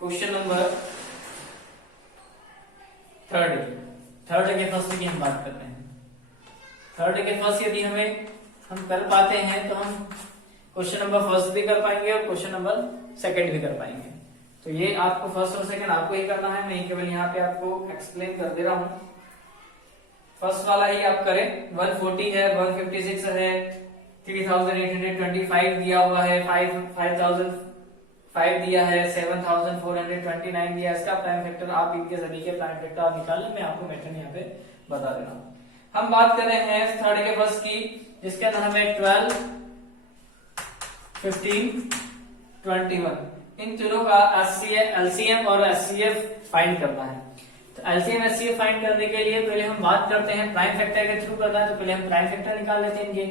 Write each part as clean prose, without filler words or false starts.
Question number third के first की हम बात करते हैं। थर्ड के फर्स्ट यदि हम कर पाते हैं तो हम क्वेश्चन नंबर फर्स्ट भी कर पाएंगे और क्वेश्चन नंबर सेकंड भी कर पाएंगे। तो ये आपको फर्स्ट और सेकंड आपको ही करना है, मैं केवल यहाँ पे आपको एक्सप्लेन कर दे रहा हूँ। फर्स्ट वाला ही आप करें। 140 है, 156 है, 3825 दिया हुआ है, 5005 दिया है, 7429 दिया है। इसका प्राइम फैक्टर आप इनके सभी के प्राइम फैक्टर आप निकाल लें, मैं आपको मेथड यहाँ पे बता दे रहा हूँ। हम बात कर रहे हैं थर्ड के फर्स्ट की, जिसके अंदर हमें 12, 15, 21 इन तीनों का एलसीएम और एचसीएफ फाइंड करना है। तो एलसीएम एचसीएफ फाइंड करने के लिए पहले हम बात करते हैं प्राइम फैक्टर के थ्रू करना है। तो पहले हम प्राइम फैक्टर निकाल लेते हैं इनके।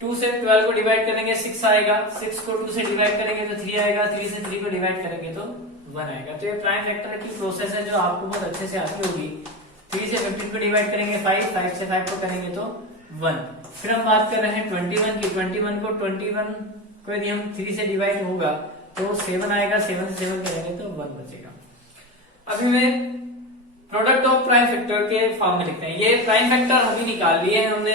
2 से 12 को डिवाइड करेंगे 6 आएगा, 6 को 2 से डिवाइड करेंगे तो 3 आएगा, 3 से 3 को डिवाइड करेंगे तो 1 आएगा। तो ये प्राइम फैक्टर की प्रोसेस है जो आपको बहुत अच्छे से आती होगी। 3 से 15 को डिवाइड करेंगे 5, 5 से 5 को करेंगे तो 1। फिर हम बात कर रहे हैं 21 की। 21 को यदि हम 3 से डिवाइड होगा तो 7 आएगा, 7 से 7 करेंगे तो 1 बचेगा। अभी मैं प्रोडक्ट ऑफ प्राइम फैक्टर के फॉर्म में लिखते हैं। ये प्राइम फैक्टर अभी निकाल लिए हैं हमने।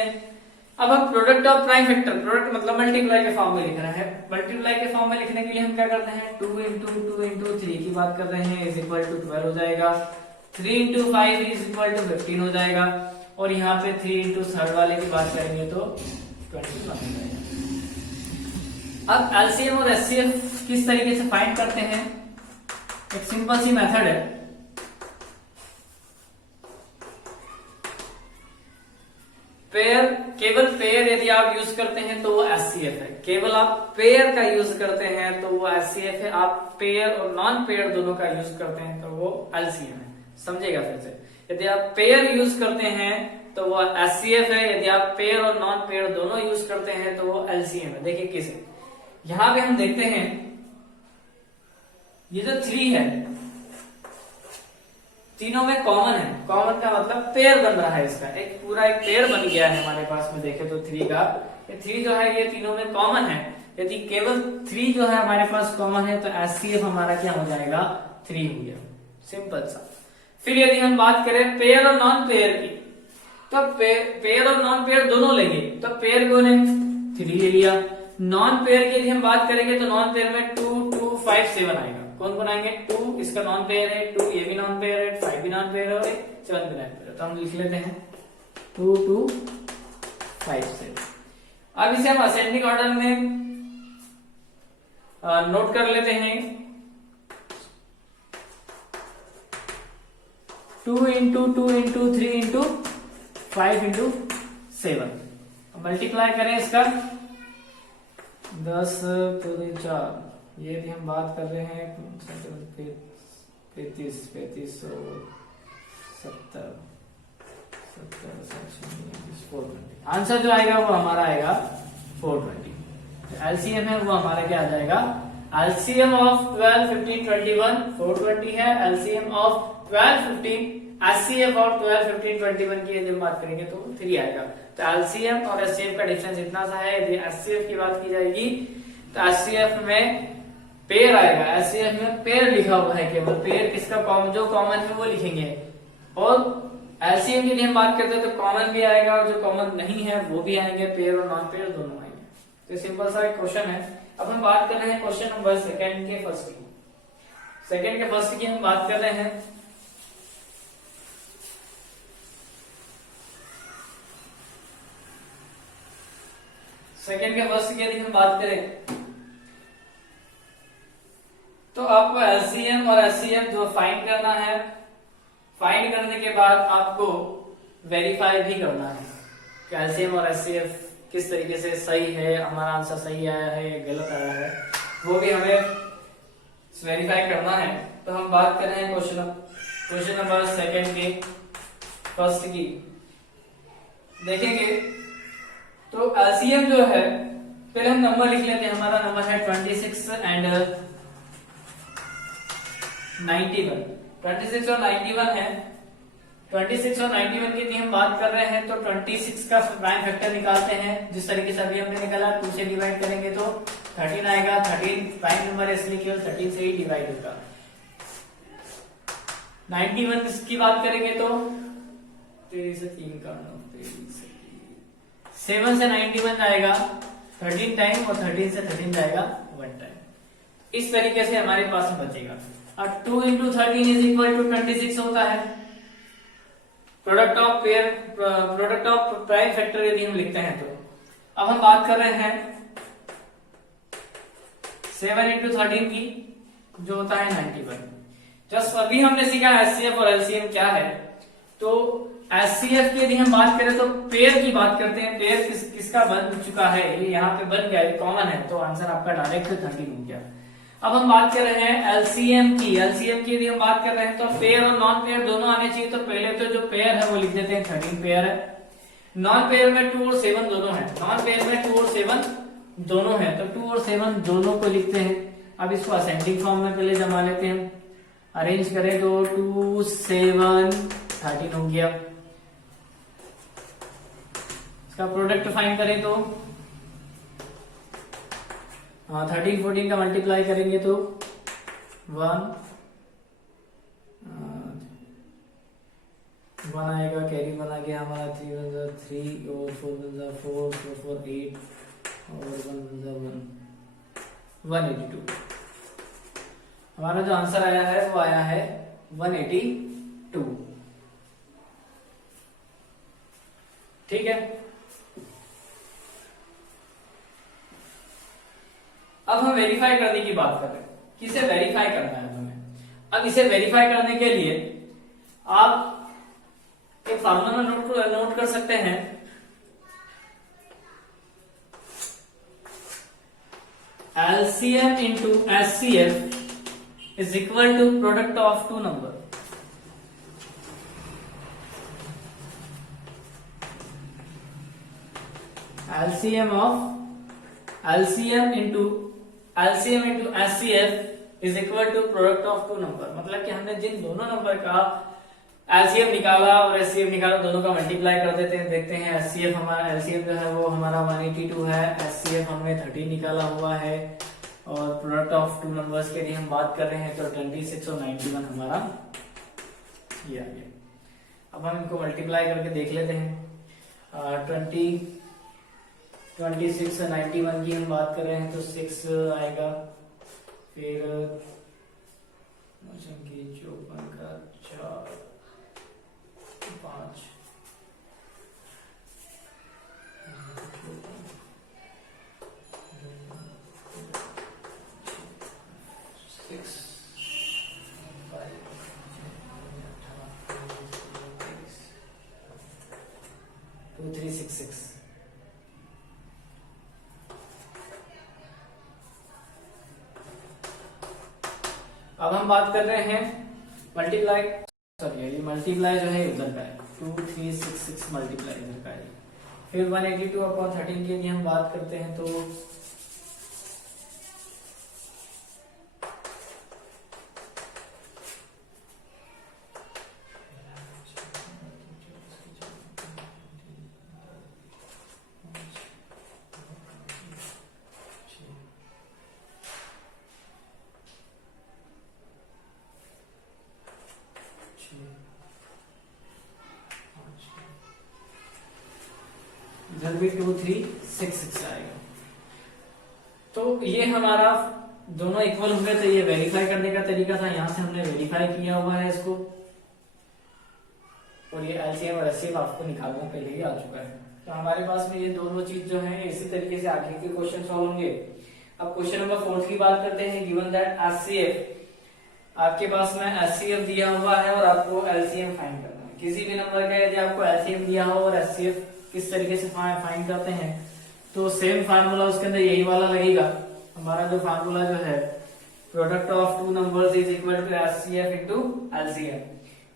अब हम product of prime factor, product मतलब मल्टीप्लाई के फॉर्म में लिख रहे हैं। मल्टीप्लाई के फॉर्म में लिखने के लिए हम क्या करते हैं, 2 into 2 into 3 की बात कर रहे हैं इज इक्वल टू 12 हो जाएगा। 3 into 5 इज इक्वल टू 15 हो जाएगा। और यहाँ पे 3 into थर्ड वाले की बात करेंगे तो 21 हो जाएगा। अब एलसीएम और एचसीएफ किस तरीके से फाइंड करते हैं, एक सिंपल सी मेथड है। केवल पेयर यदि आप यूज करते हैं तो वो एचसीएफ है। केवल आप पेयर का यूज करते हैं तो वो एचसीएफ है। आप पेयर और नॉन पेयर दोनों का यूज करते हैं तो वो एलसीएम है। समझेगा फिर से, यदि आप पेयर यूज करते हैं तो वो एचसीएफ है। यदि आप पेयर और नॉन पेयर दोनों यूज करते हैं तो वो एलसीएम है। देखिए कैसे, यहां पे हम देखते हैं ये जो 3 है तीनों में कॉमन है। कॉमन का मतलब पेयर बन रहा है, इसका एक पूरा एक पेयर बन गया है हमारे पास में। देखे तो 3 का, ये 3 जो है ये तीनों में कॉमन है। यदि केवल 3 जो है हमारे पास कॉमन है तो एचसीएफ हमारा क्या हो जाएगा, 3 हो गया। सिंपल सा। फिर यदि हम बात करें पेयर और नॉन पेयर की, तो पेयर और नॉन पेयर दोनों लेंगे। तो पेयर कौन है, 3 ले लिया। नॉन पेयर की यदि हम बात करेंगे तो नॉन पेयर में 2, 2, 5, 7 आएगा। कौन बनाएंगे, 2 इसका नॉन पेयर है, 2 ये भी नॉन पेयर है, 5 भी नॉन पेयर है, 7 भी नॉन पेयर है। तो हम लिख लेते हैं 2, 2, 5, 7। अब इसे हम असेंडिंग ऑर्डर में नोट कर लेते हैं। 2 into 2 into 3 into 5 into 7। Multiply करें इसका 10 पूरे 4। ये भी हम बात कर रहे हैं 35, 35, 70, 420। आंसर जो आएगा वो हमारा आएगा 420। एलसीएम है वो हमारा क्या आ जाएगा, एलसीएम ऑफ 12, 15, 21 420 है। एलसीएम ऑफ 12, 15 एचसीएफ ऑफ 12, 15, 21 की यदि हम बात करेंगे तो 3 आएगा। तो एलसीएम और एचसीएफ का डिफरेंस इतना सा है। यदि एचसीएफ की बात की जाएगी तो एचसीएफ में पेयर आएगा। एचसीएफ में पेयर लिखा हुआ है, केवल पेयर किसका कॉमन, जो कॉमन है वो लिखेंगे। और एलसीएम की यदि हम बात करते हैं तो कॉमन भी आएगा और जो कॉमन नहीं है वो भी आएंगे। पेयर और नॉन पेयर दोनों आएंगे। तो सिंपल सा एक क्वेश्चन है। अब हम बात कर रहे हैं क्वेश्चन नंबर सेकंड के फर्स्ट की। सेकंड के फर्स्ट की हम बात कर रहे हैं। सेकंड के फर्स्ट की यदि हम बात करें तो आपको एलसीएम और एचसीएफ जो फाइंड करना है, फाइंड करने के बाद आपको वेरीफाई भी करना है कि एलसीएम और एचसीएफ किस तरीके से सही है, हमारा आंसर सही आया है या गलत आया है, वो भी हमें वेरीफाई करना है। तो हम बात कर रहे हैं क्वेश्चन नंबर सेकंड के फर्स्ट की। देखेंगे तो एलसीएम जो है, पहले हम नंबर लिख लेते हैं। हमारा नंबर है 26 एंड 91। 26 और 91 है। 26 और 91 की हम बात कर रहे हैं तो 26 का प्राइम फैक्टर निकालते हैं जिस तरीके से अभी हमने निकाला। 2 से डिवाइड करेंगे तो 13 आएगा। 13 प्राइम नंबर है इसलिए केवल 13 से ही डिवाइड होगा। 91 की बात करेंगे तो 3 से 3 का 7 से 91 आएगा 13 टाइम और 13 से 13 जाएगा 1 टाइम। इस तरीके से हमारे पास बचेगा। अब 2 into 13 इज इक्वल टू 26 होता है। Product of pair, product of prime factor यदि हम लिखते हैं तो अब हम बात कर रहे हैं 7 into 13 की, जो होता है 91। जस्ट अभी हमने सीखा एचसीएफ और एलसीएम क्या है। तो एचसीएफ की यदि हम बात करें तो पेयर की बात करते हैं। पेयर किसका बन चुका है, ये यहाँ पे बन गया, ये कॉमन है, तो आंसर आपका डायरेक्ट 13 हो गया। अब हम बात कर रहे हैं एलसीएम की। एलसीएम की यदि हम बात कर रहे हैं तो पेयर और नॉन पेयर दोनों आने चाहिए। तो पहले तो जो पेयर है वो लिख देते हैं 13 पेयर है। नॉन पेयर में 2 और 7 दोनों है। नॉन पेयर में 2 और 7 दोनों है, तो 2 और 7 दोनों को लिखते हैं। अब इसको असेंडिंग फॉर्म में पहले जमा लेते हैं। अरेंज करें तो 2 7 13 हो गया। इसका प्रोडक्ट फाइंड करें तो 13 14 का मल्टीप्लाई करेंगे तो 1 आएगा। कैरी बना गया हमारा 3 1 3 और 4 1 4 4 4 8 और 1 1 182। हमारा जो आंसर आया है वो आया है 182। ठीक है। अब हम वेरीफाई करने की बात कर रहे हैं। किसे वेरीफाई करना है हमें। अब इसे वेरीफाई करने के लिए आप एक फार्मूला नोट कर सकते हैं। LCM into SCF is equal to product of two number. LCM into SCF is equal to product of two number। मतलब कि हमने जिन दोनों नंबर का LCM निकाला और SCF निकाला, दोनों का मल्टीप्लाई कर देते हैं। देखते हैं SCF हमारा, LCM जो है वो हमारा 182 है, SCF हमने 13 निकाला हुआ है, और प्रोडक्ट ऑफ टू नंबर्स के लिए हम बात कर रहे हैं तो 26 और 91 हमारा ये आ गया। अब हम इनको मल्टीप्लाई करके देख लेते हैं। 26 और 91 की हम बात कर रहे हैं तो 6 आएगा। फिर 54 का 4 5 2366। अब हम बात कर रहे हैं मल्टीप्लाई, सॉरी ये मल्टीप्लाई जो है उधर का है, 2366 मल्टीप्लाई इधर का है। फिर 182 अपॉन 13 के लिए हम बात करते हैं तो 2366 आएगा। तो ये हमारा दोनों इक्वल होंगे, तो ये वेरीफाई करने का तरीका था। यहां से हमने वेरीफाई किया हुआ है इसको, और ये एलसीएम और एचसीएफ आपको निकालना पहले ही आ चुका है। तो हमारे पास में ये दोनों चीज जो है इसी तरीके से आगे के क्वेश्चन सॉल्व होंगे। अब क्वेश्चन नंबर 4 की बात करते हैं। गिवन दैट एचसीएफ, आपके पास में एचसीएफ दिया हुआ है और आपको एलसीएम फाइंड करना है। किसी भी नंबर का यदि आपको एलसीएम दिया हो और एचसीएफ किस तरीके से फाइंड करते हैं, तो सेम फार्मूला उसके अंदर यही वाला लगेगा। हमारा जो फार्मूला जो है product of two numbers is equal to HCF into LCM.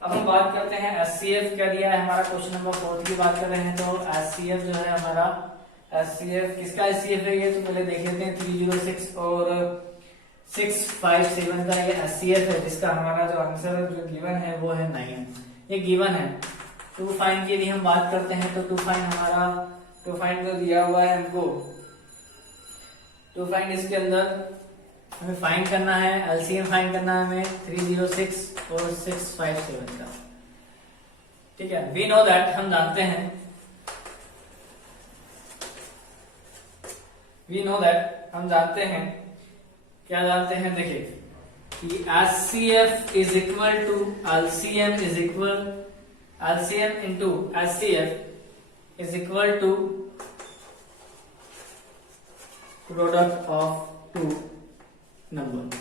अब हम बात करते हैं एचसीएफ क्या दिया है हमारा। क्वेश्चन नंबर 4 की बात कर रहे हैं तो एचसीएफ जो है हमारा, एचसीएफ किसका एचसीएफ है ये तो पहले देख लेते हैं। 306 और 657 का ये एचसीएफ है, जिसका हमारा जो आंसर जो गिवन है वो है 9। ये गिवन है। टू फाइंड की यदि हम बात करते हैं तो टू फाइंड हमारा, टू फाइंड जो दिया हुआ है हमको तो फाइंड इसके अंदर हमें फाइंड करना है, एलसीएम फाइंड करना है हमें 306 और 657 का। ठीक है, वी नो दैट, हम जानते हैं, वी नो दैट, हम जानते हैं, क्या जानते हैं, देखिए कि HCF is equal to LCM is equal, LCM into HCF is equal to product of two number.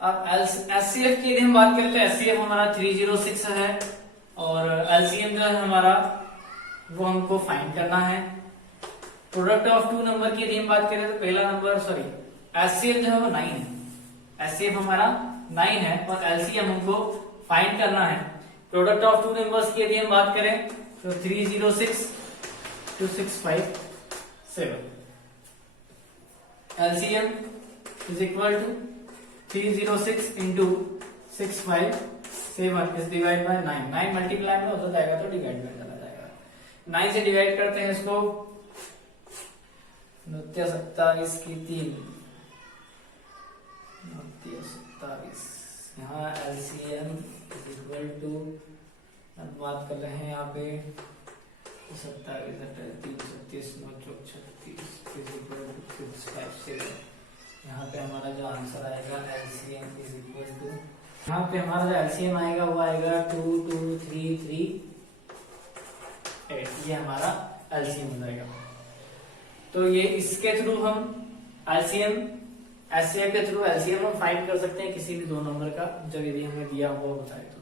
अब HCF की यदि हम बात करें तो HCF हमारा 306 है और LCM जो है हमारा वो हमको फाइंड करना है। प्रोडक्ट ऑफ टू नंबर की यदि हम बात करें तो पहला नंबर, सॉरी, HCF जो है वो 9 है, HCF हमारा 9 है और LCM हमको फाइंड करना है। प्रोडक्ट ऑफ टू नंबर्स की यदि हम बात करें तो 306 to 657, LCM is equal to 306 into 657 is divided by 9, 9 multiply में होता जाएगा तो डिवाइड में चला जाएगा, 9 से डिवाइड करते हैं इसको, 27 की 3, 27, यहाँ LCM is equal to, अब बात कर रहे हैं यहाँ पे 27, 36, 657, यहाँ पे हमारा जो आंसर आएगा LCM इज इक्वल टू, यहाँ पे हमारा जो LCM आएगा वो आएगा 22338, ये हमारा LCM हो जाएगा। तो ये इसके थ्रू हम LCM, HCF के थ्रू LCM हम फाइंड कर सकते हैं किसी भी दो नंबर का, जब यदि हमें दिया हुआ बताए तो।